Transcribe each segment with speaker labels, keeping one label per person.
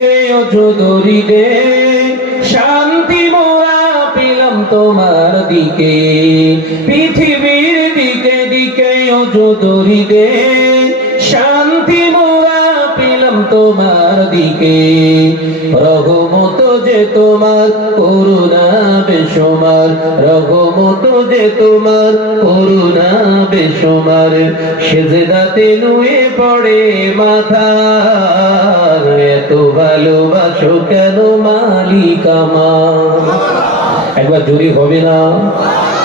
Speaker 1: চৌধুরী দে শান্তি মোরা পেলাম তোমার দিকে পৃথিবীর দিকে দিকে ও তোমার দিকে। রঘুমত যে তোমার করুণা বেসমার রঘুমত যে তোমার করুণা বেসমার সেজদাতে নুয়ে পড়ে মাথা এত ভালোবাসো কেন মালিক একবার জোরে হবে না?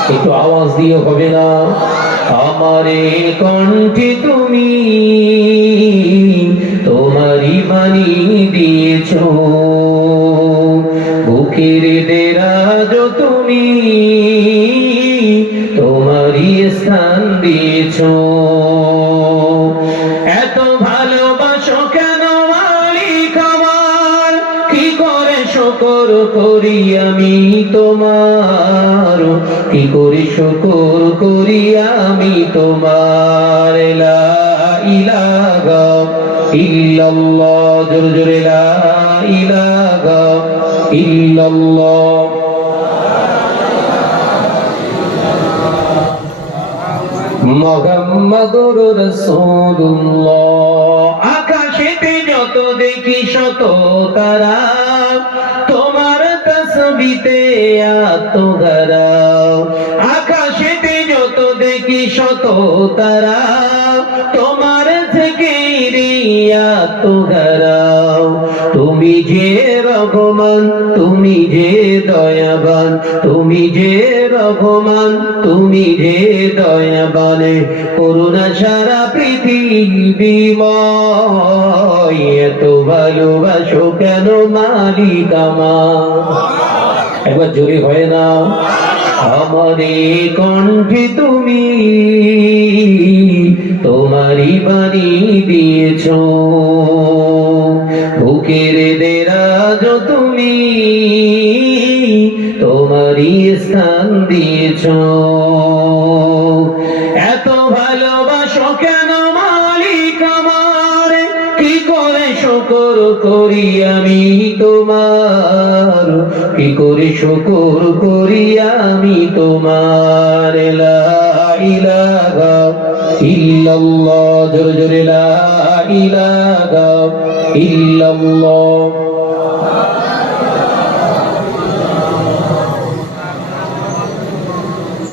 Speaker 1: একটু আওয়াজ দিয়ে হবে না? আমারে কণ্ঠে তুমি তোমারই বাণী দিয়েছ। বুকের দেরাজ তুমি তোমারই স্থান দিয়েছ। এত ভালোবাসো কেন মালিক আমার? কি করে শকর করি আমি তোমার? কি করে শকর করি আমি তোমার? লা আকাশেতে যত দেখি শত তারা, তোমার তসবিতে আকাশেতে যত দেখি শত তারা, তোমার থেকে আত্মগারাও তুমি যে রঘমান, তুমি যে দয়াবান, তুমি যে রঘমান, তুমি যে দয়াবান, করুণা সারা পৃথিবী এত ভালোবাসো কেন মালিক আমার একবার জোরে হয় না আমারে কণ্ঠে তুমি তোমারই বাণী দিয়েছ। বুকের দেরাজ তুমি, তোমারই স্থান দিয়েছ। এত ভালোবাসো কেন মালিক আমার? কি করে শকর করি আমি তোমার? কি করে শকর করি আমি তোমার? ইলাহা ইল্লাল্লাহ, জোরে জোরে লা ইলাহা ইল্লাল্লাহ।